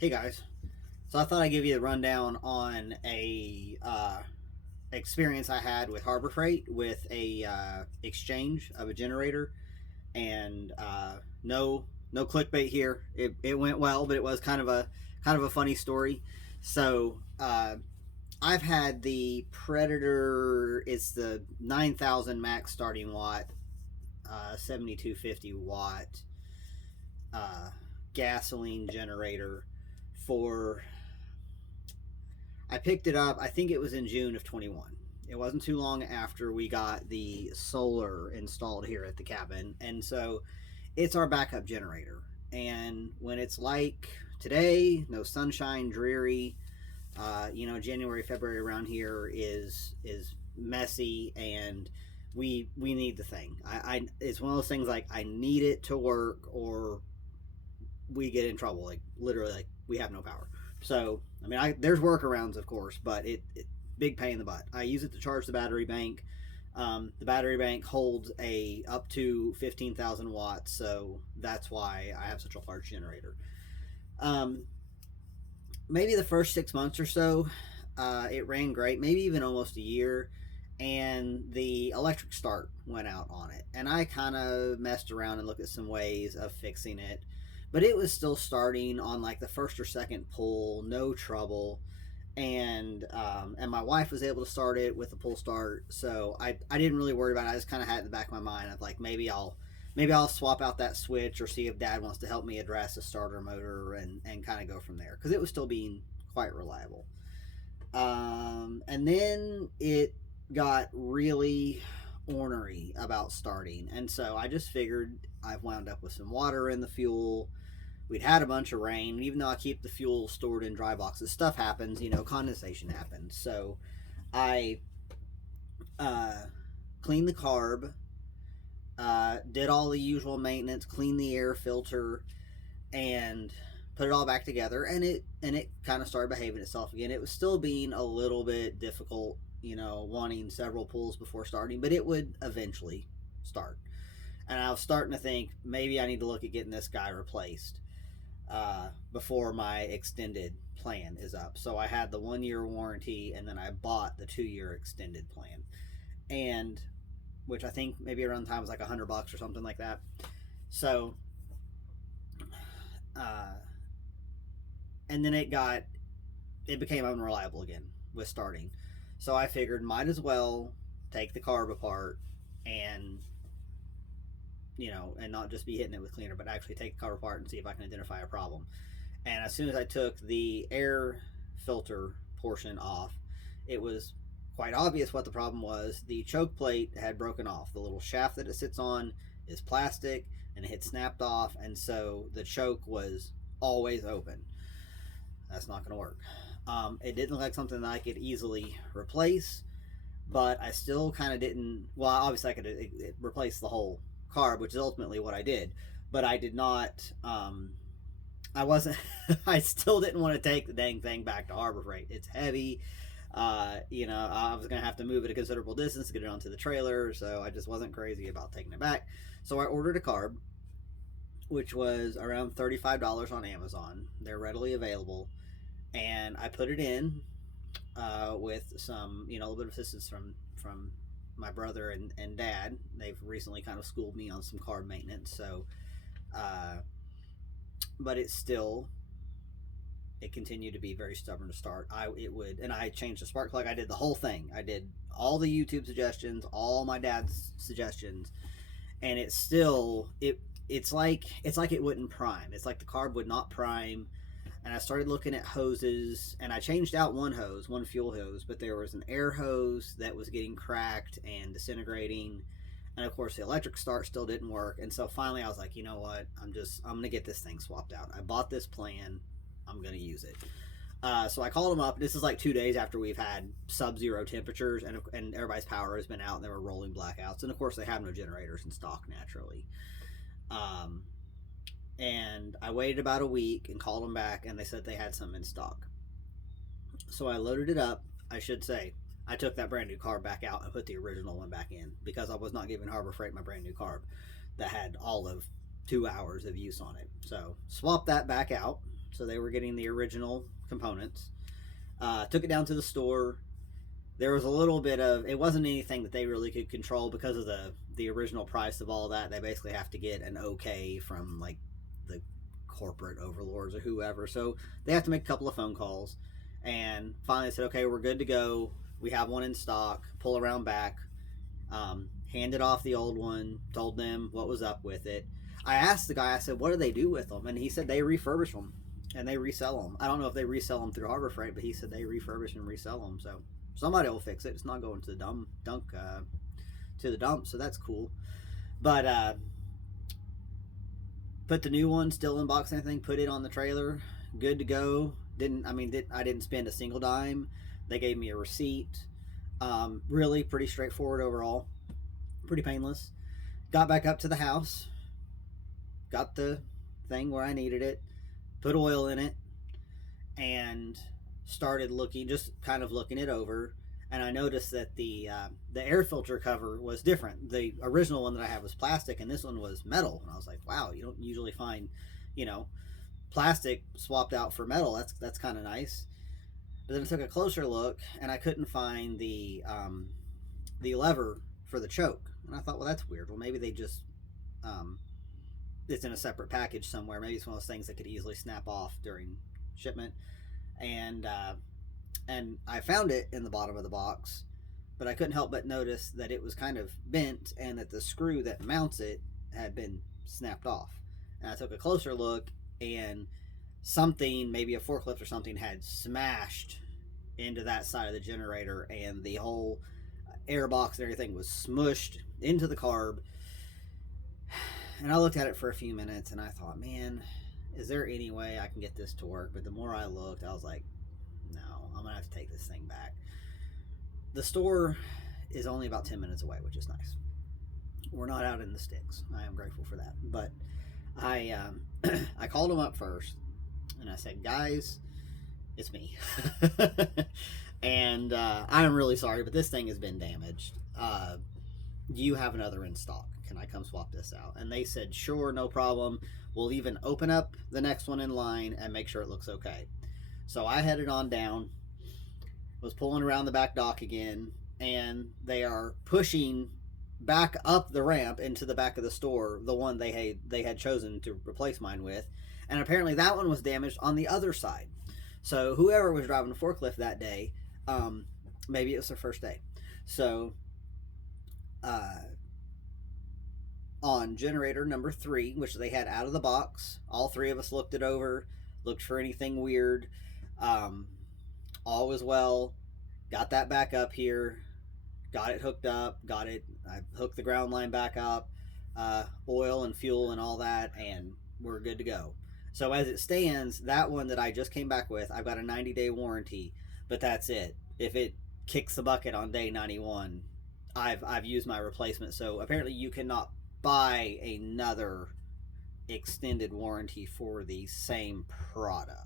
Hey guys, so I thought I'd give you a rundown on a experience I had with Harbor Freight with a exchange of a generator, and no clickbait here. It went well, but it was kind of a funny story. So I've had the Predator. It's the 9,000 max starting watt, 7250 watt uh, gasoline generator for I picked it up, I think it was in June of 21. It wasn't too long after we got the solar installed here at the cabin. And so it's our backup generator. And when it's like today, no sunshine, dreary, January, February around here is messy, and we need the thing. I it's one of those things like I need it to work, or we get in trouble. Like literally, like we have no power. So I mean, there's workarounds, of course, but it big pain in the butt. I use it to charge the battery bank. The battery bank holds a up to 15,000 watts, so that's why I have such a large generator. Um, Maybe the first 6 months or so, it ran great. Maybe even almost a year, and the electric start went out on it. And I kind of messed around and looked at some ways of fixing it, but it was still starting on like the first or second pull, no trouble. And my wife was able to start it with a pull start, so I didn't really worry about it. I just kind of had it in the back of my mind of like maybe I'll swap out that switch or see if Dad wants to help me address the starter motor and kind of go from there because it was still being quite reliable. And then it got really ornery about starting, and so I just figured I've wound up with some water in the fuel. We'd had a bunch of rain. Even though I keep the fuel stored in dry boxes, stuff happens. Condensation happens. So I uh, cleaned the carb, did all the usual maintenance, cleaned the air filter, and put it all back together. And it kind of started behaving itself again. It was still being a little bit difficult, wanting several pulls before starting, but it would eventually start. And I was starting to think maybe I need to look at getting this guy replaced before my extended plan is up. So I had the 1 year warranty, and then I bought the 2 year extended plan, and which I think maybe around the time was like $100 or something like that. So, uh, and then it became unreliable again with starting. So I figured might as well take the carb apart and and not just be hitting it with cleaner, but actually take the carb apart and see if I can identify a problem. And as soon as I took the air filter portion off, it was quite obvious what the problem was. The choke plate had broken off. The little shaft that it sits on is plastic, and it had snapped off, and so the choke was always open. That's not going to work. It didn't look like something that I could easily replace, but I still kind of didn't. Well, obviously I could replace the whole carb, which is ultimately what I did, but I did not. I wasn't. I still didn't want to take the dang thing back to Harbor Freight. It's heavy. I was gonna have to move it a considerable distance to get it onto the trailer, so I just wasn't crazy about taking it back. So I ordered a carb, which was around $35 on Amazon. They're readily available, and I put it in with some, a little bit of assistance from my brother and dad. They've recently kind of schooled me on some carb maintenance, so but it continued to be very stubborn to start. And I changed the spark plug. I did the whole thing. I did all the YouTube suggestions, all my dad's suggestions, and it's like it wouldn't prime. It's like the carb would not prime. And I started looking at hoses, and I changed out one fuel hose, but there was an air hose that was getting cracked and disintegrating. And of course, the electric start still didn't work. And so finally, I was like, you know what? I'm going to get this thing swapped out. I bought this plan. I'm going to use it. So I called them up. This is like 2 days after we've had sub-zero temperatures, and everybody's power has been out, and there were rolling blackouts. And of course, they have no generators in stock naturally. And I waited about a week and called them back, and they said they had some in stock. So I loaded it up. I should say, I took that brand new carb back out and put the original one back in because I was not giving Harbor Freight my brand new carb that had all of 2 hours of use on it. So swapped that back out. so they were getting the original components. Took it down to the store. There was a little bit of, it wasn't anything that they really could control because of the original price of all that. They basically have to get an okay from like the corporate overlords or whoever. So they have to make a couple of phone calls, and finally said, okay, we're good to go. We have one in stock. Pull around back. Handed off the old one. Told them what was up with it. I asked the guy, I said, what do they do with them? And he said they refurbish them and they resell them. I don't know if they resell them through Harbor Freight, but he said they refurbish and resell them. So somebody will fix it. It's not going to the dump, so that's cool. But put the new one still in box and everything. Put it on the trailer. Good to go. I didn't spend a single dime. They gave me a receipt. Really pretty straightforward overall. Pretty painless. Got back up to the house. Got the thing where I needed it. Put oil in it. And started looking, just kind of looking it over, and I noticed that the air filter cover was different. The original one that I had was plastic, and this one was metal. And I was like, wow, you don't usually find, plastic swapped out for metal. That's kind of nice. But then I took a closer look, and I couldn't find the lever for the choke. And I thought, well, that's weird. Well, maybe they just it's in a separate package somewhere. Maybe it's one of those things that could easily snap off during shipment. And I found it in the bottom of the box, but I couldn't help but notice that it was kind of bent and that the screw that mounts it had been snapped off. And I took a closer look, and something, maybe a forklift or something, had smashed into that side of the generator, and the whole air box and everything was smushed into the carb. And I looked at it for a few minutes, and I thought, man, is there any way I can get this to work? But the more I looked, I was like, no, I'm going to have to take this thing back. The store is only about 10 minutes away, which is nice. We're not out in the sticks. I am grateful for that. But I called them up first, and I said, guys, it's me. And I'm really sorry, but this thing has been damaged. Do you have another in stock? Can I come swap this out? And they said, sure, no problem. We'll even open up the next one in line and make sure it looks okay. So I headed on down, was pulling around the back dock again, and they are pushing back up the ramp into the back of the store, the one they had chosen to replace mine with. And apparently that one was damaged on the other side. So whoever was driving the forklift that day, maybe it was their first day. So on generator number 3, which they had out of the box, all 3 of us looked it over, looked for anything weird. All was well. Got that back up here, got it hooked up, I hooked the ground line back up, oil and fuel and all that, and we're good to go. So as it stands, that one that I just came back with, I've got a 90-day warranty, but that's it. If it kicks the bucket on day 91, I've used my replacement. So apparently you cannot buy another extended warranty for the same product.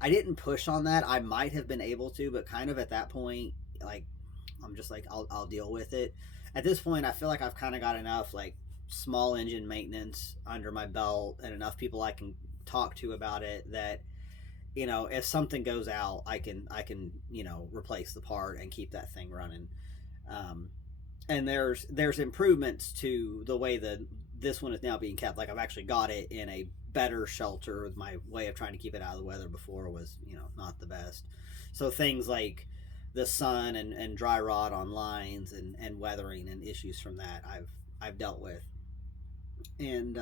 I didn't push on that. I might have been able to, but kind of at that point, like, I'm just like, I'll deal with it. At this point, I feel like I've kind of got enough like small engine maintenance under my belt and enough people I can talk to about it that, if something goes out, I can replace the part and keep that thing running. And there's improvements to the way that this one is now being kept. Like, I've actually got it in a better shelter. My way of trying to keep it out of the weather before was, not the best. So things like the sun and dry rot on lines and weathering and issues from that I've dealt with. And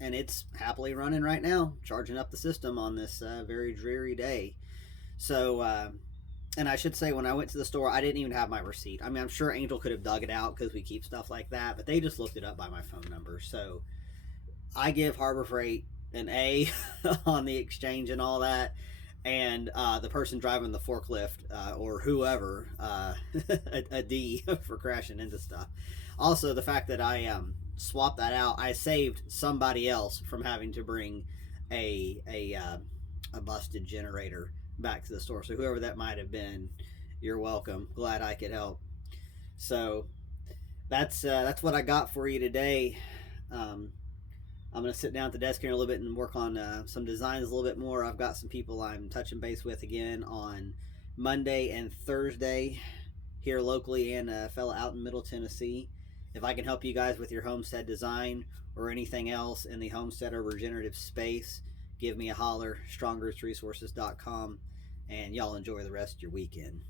it's happily running right now, charging up the system on this very dreary day. So and I should say, when I went to the store, I didn't even have my receipt. I mean, I'm sure Angel could have dug it out because we keep stuff like that, but they just looked it up by my phone number. So I give Harbor Freight an A on the exchange and all that, and the person driving the forklift or whoever a D for crashing into stuff. Also, the fact that I swapped that out, I saved somebody else from having to bring a busted generator back to the store. So whoever that might have been, you're welcome. Glad I could help. So that's what I got for you today. I'm going to sit down at the desk here in a little bit and work on some designs a little bit more. I've got some people I'm touching base with again on Monday and Thursday here locally, and a fella out in Middle Tennessee. If I can help you guys with your homestead design or anything else in the homestead or regenerative space, give me a holler, strongrootsresources.com, and y'all enjoy the rest of your weekend.